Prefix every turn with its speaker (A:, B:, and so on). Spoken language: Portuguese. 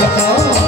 A: Oh.